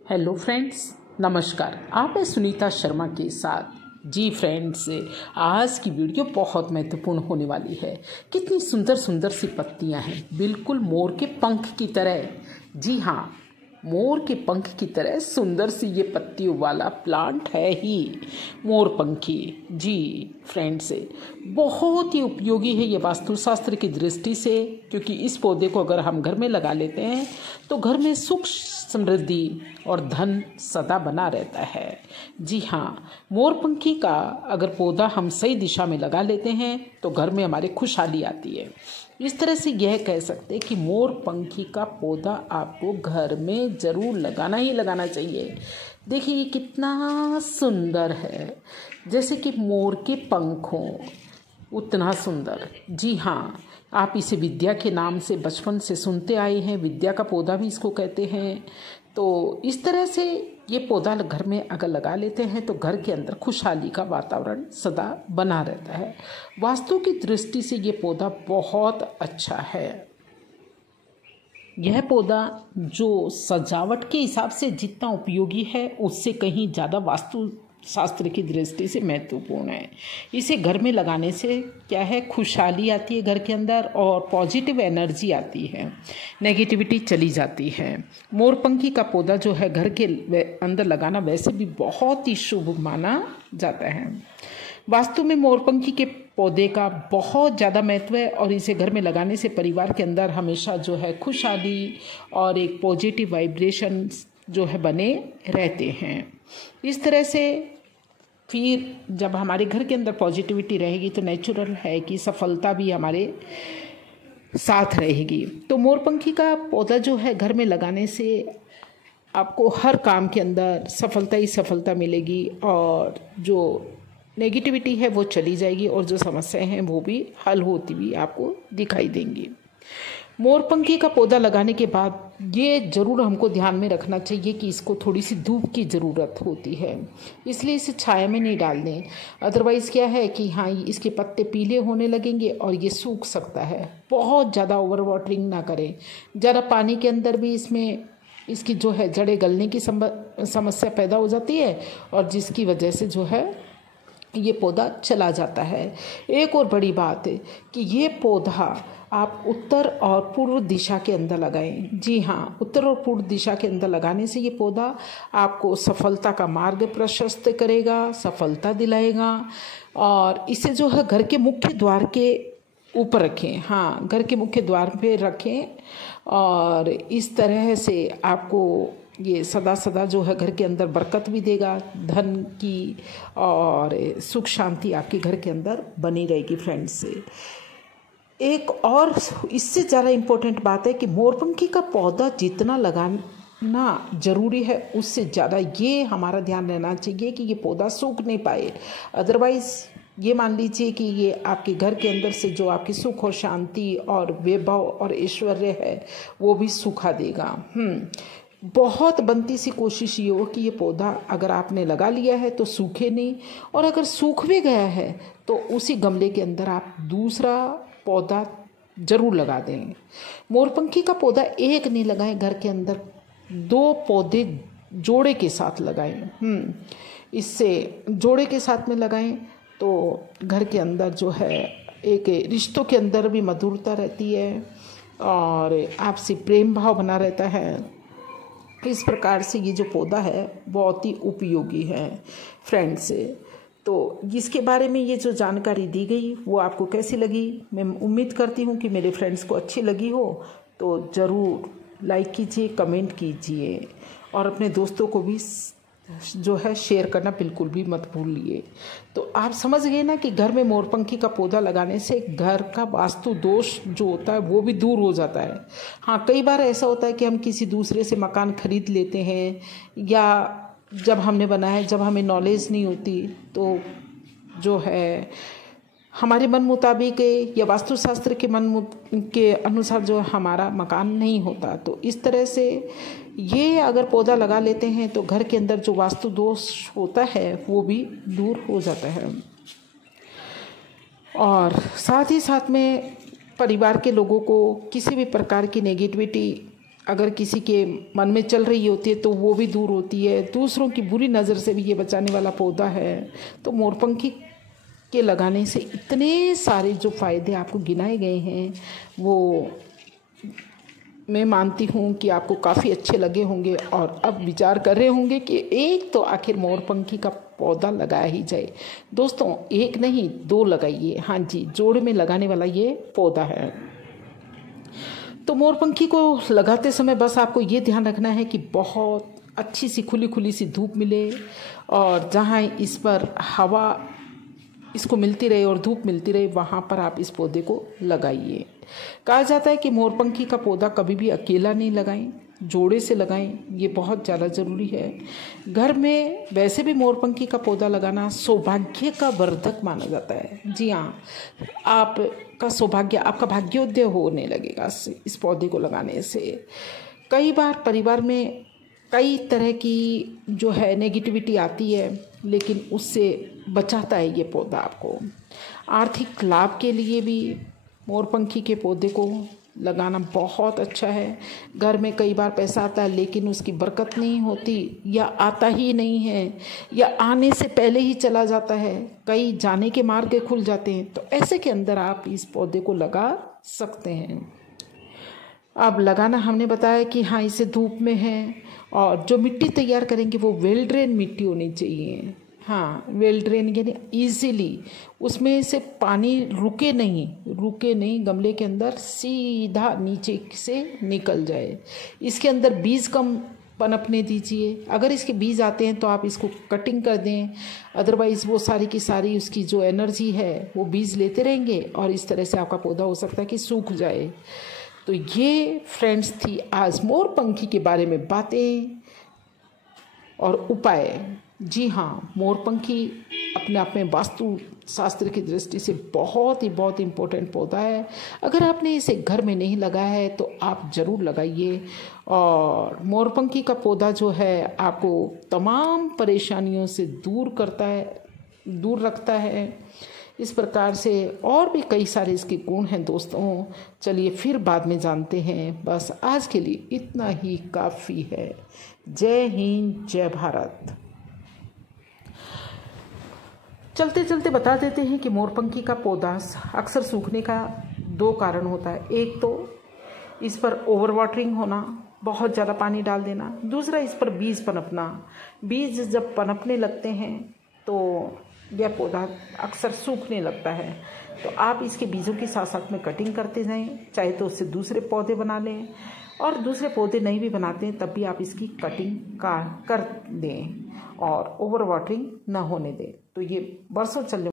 Hello friends, नमस्कार। आप हैं सुनीता शर्मा के साथ। जी फ्रेंड्स, आज की वीडियो बहुत महत्वपूर्ण होने वाली है। कितनी सुंदर सुंदर सी पत्तियां हैं, बिल्कुल मोर के पंख की तरह। जी हाँ, मोर के पंख की तरह सुंदर सी ये पत्तियों वाला प्लांट है ही मोरपंखी। जी फ्रेंड्स, बहुत ही उपयोगी है ये वास्तुशास्त्र की दृष्टि से, क्योंकि इस पौधे को अगर हम घर में लगा लेते हैं तो घर में सुख समृद्धि और धन सदा बना रहता है। जी हाँ, मोरपंखी का अगर पौधा हम सही दिशा में लगा लेते हैं तो घर में हमारे खुशहाली आती है। इस तरह से यह कह सकते हैं कि मोरपंखी का पौधा आपको घर में ज़रूर लगाना ही लगाना चाहिए। देखिए ये कितना सुंदर है, जैसे कि मोर के पंख हों उतना सुंदर। जी हाँ, आप इसे विद्या के नाम से बचपन से सुनते आए हैं, विद्या का पौधा भी इसको कहते हैं। तो इस तरह से ये पौधा घर में अगर लगा लेते हैं तो घर के अंदर खुशहाली का वातावरण सदा बना रहता है। वास्तु की दृष्टि से ये पौधा बहुत अच्छा है। यह पौधा जो सजावट के हिसाब से जितना उपयोगी है, उससे कहीं ज़्यादा वास्तु शास्त्र की दृष्टि से महत्वपूर्ण है। इसे घर में लगाने से क्या है, खुशहाली आती है घर के अंदर और पॉजिटिव एनर्जी आती है, नेगेटिविटी चली जाती है। मोरपंखी का पौधा जो है घर के अंदर लगाना वैसे भी बहुत ही शुभ माना जाता है। वास्तु में मोरपंखी के पौधे का बहुत ज़्यादा महत्व है और इसे घर में लगाने से परिवार के अंदर हमेशा जो है खुशहाली और एक पॉजिटिव वाइब्रेशन जो है बने रहते हैं। इस तरह से फिर जब हमारे घर के अंदर पॉजिटिविटी रहेगी तो नेचुरल है कि सफलता भी हमारे साथ रहेगी। तो मोरपंखी का पौधा जो है घर में लगाने से आपको हर काम के अंदर सफलता ही सफलता मिलेगी और जो नेगेटिविटी है वो चली जाएगी और जो समस्याएं हैं वो भी हल होती हुई आपको दिखाई देंगी। मोरपंखी का पौधा लगाने के बाद ये ज़रूर हमको ध्यान में रखना चाहिए कि इसको थोड़ी सी धूप की ज़रूरत होती है, इसलिए इसे छाया में नहीं डाल दें। अदरवाइज़ क्या है कि हाँ, इसके पत्ते पीले होने लगेंगे और ये सूख सकता है। बहुत ज़्यादा ओवर वाटरिंग ना करें। ज़्यादा पानी के अंदर भी इसमें इसकी जो है जड़ें गलने की समस्या पैदा हो जाती है और जिसकी वजह से जो है ये पौधा चला जाता है। एक और बड़ी बात है कि ये पौधा आप उत्तर और पूर्व दिशा के अंदर लगाएं। जी हाँ, उत्तर और पूर्व दिशा के अंदर लगाने से ये पौधा आपको सफलता का मार्ग प्रशस्त करेगा, सफलता दिलाएगा। और इसे जो है घर के मुख्य द्वार के ऊपर रखें। हाँ, घर के मुख्य द्वार पे रखें और इस तरह से आपको ये सदा सदा जो है घर के अंदर बरकत भी देगा, धन की और सुख शांति आपके घर के अंदर बनी रहेगी। फ्रेंड्स, एक और इससे ज़्यादा इम्पोर्टेंट बात है कि मोरपंखी का पौधा जितना लगाना ज़रूरी है उससे ज़्यादा ये हमारा ध्यान रहना चाहिए कि ये पौधा सूख नहीं पाए। अदरवाइज़ ये मान लीजिए कि ये आपके घर के अंदर से जो आपकी सुख और शांति और वैभव और ऐश्वर्य है वो भी सूखा देगा। बहुत बनती सी कोशिश ये हो कि ये पौधा अगर आपने लगा लिया है तो सूखे नहीं, और अगर सूख भी गया है तो उसी गमले के अंदर आप दूसरा पौधा ज़रूर लगा दें। मोरपंखी का पौधा एक नहीं लगाएं, घर के अंदर 2 पौधे जोड़े के साथ लगाएं। इससे जोड़े के साथ में लगाएं तो घर के अंदर जो है एक रिश्तों के अंदर भी मधुरता रहती है और आपसी प्रेम भाव बना रहता है। इस प्रकार से ये जो पौधा है बहुत ही उपयोगी है। फ्रेंड्स, तो इसके बारे में ये जो जानकारी दी गई वो आपको कैसी लगी? मैं उम्मीद करती हूँ कि मेरे फ्रेंड्स को अच्छी लगी हो। तो ज़रूर लाइक कीजिए, कमेंट कीजिए और अपने दोस्तों को भी जो है शेयर करना बिल्कुल भी मत भूलिए। तो आप समझ गए ना कि घर में मोरपंखी का पौधा लगाने से घर का वास्तु दोष जो होता है वो भी दूर हो जाता है। हाँ, कई बार ऐसा होता है कि हम किसी दूसरे से मकान खरीद लेते हैं या जब हमने बनाया, जब हमें नॉलेज नहीं होती तो जो है हमारे मन मुताबिक या वास्तुशास्त्र के के अनुसार जो हमारा मकान नहीं होता। तो इस तरह से ये अगर पौधा लगा लेते हैं तो घर के अंदर जो वास्तु दोष होता है वो भी दूर हो जाता है और साथ ही साथ में परिवार के लोगों को किसी भी प्रकार की नेगेटिविटी अगर किसी के मन में चल रही होती है तो वो भी दूर होती है। दूसरों की बुरी नज़र से भी ये बचाने वाला पौधा है। तो मोरपंखी के लगाने से इतने सारे जो फ़ायदे आपको गिनाए गए हैं वो मैं मानती हूँ कि आपको काफ़ी अच्छे लगे होंगे और अब विचार कर रहे होंगे कि एक तो आखिर मोरपंखी का पौधा लगाया ही जाए। दोस्तों, एक नहीं 2 लगाइए। हाँ जी, जोड़ में लगाने वाला ये पौधा है। तो मोरपंखी को लगाते समय बस आपको ये ध्यान रखना है कि बहुत अच्छी सी खुली सी धूप मिले और जहाँ इस पर हवा इसको मिलती रहे और धूप मिलती रहे, वहाँ पर आप इस पौधे को लगाइए। कहा जाता है कि मोरपंखी का पौधा कभी भी अकेला नहीं लगाएं, जोड़े से लगाएं, ये बहुत ज़्यादा ज़रूरी है। घर में वैसे भी मोरपंखी का पौधा लगाना सौभाग्य का वर्धक माना जाता है। जी हाँ, आपका सौभाग्य, आपका भाग्योदय होने लगेगा इस पौधे को लगाने से। कई बार परिवार में कई तरह की जो है नेगेटिविटी आती है, लेकिन उससे बचाता है ये पौधा आपको। आर्थिक लाभ के लिए भी मोरपंखी के पौधे को लगाना बहुत अच्छा है। घर में कई बार पैसा आता है लेकिन उसकी बरकत नहीं होती, या आता ही नहीं है, या आने से पहले ही चला जाता है, कई जाने के मार्ग खुल जाते हैं। तो ऐसे के अंदर आप इस पौधे को लगा सकते हैं। अब लगाना हमने बताया कि हाँ, इसे धूप में है और जो मिट्टी तैयार करेंगे वो वेल ड्रेन मिट्टी होनी चाहिए। हाँ, वेल ड्रेन यानी ईजीली उसमें से पानी रुके नहीं, गमले के अंदर सीधा नीचे से निकल जाए। इसके अंदर बीज कम पनपने दीजिए। अगर इसके बीज आते हैं तो आप इसको कटिंग कर दें, अदरवाइज़ वो सारी की सारी उसकी जो एनर्जी है वो बीज लेते रहेंगे और इस तरह से आपका पौधा हो सकता है कि सूख जाए। तो ये फ्रेंड्स थी आज मोरपंखी के बारे में बातें और उपाय। जी हाँ, मोरपंखी अपने आप में वास्तु शास्त्र की दृष्टि से बहुत इम्पोर्टेंट पौधा है। अगर आपने इसे घर में नहीं लगाया है तो आप ज़रूर लगाइए। और मोरपंखी का पौधा जो है आपको तमाम परेशानियों से दूर रखता है। इस प्रकार से और भी कई सारे इसके गुण हैं दोस्तों। चलिए फिर बाद में जानते हैं। बस आज के लिए इतना ही काफ़ी है। जय हिंद, जय भारत। चलते चलते बता देते हैं कि मोरपंखी का पौधा अक्सर सूखने का 2 कारण होता है। एक तो इस पर ओवर वाटरिंग होना, बहुत ज़्यादा पानी डाल देना। दूसरा, इस पर बीज पनपना। बीज जब पनपने लगते हैं तो यह पौधा अक्सर सूखने लगता है। तो आप इसके बीजों की साथ साथ में कटिंग करते जाएं, चाहे तो उससे दूसरे पौधे बना लें, और दूसरे पौधे नहीं भी बनाते हैं तब भी आप इसकी कटिंग कर दें और ओवर वाटरिंग ना होने दें। तो ये बरसों चलने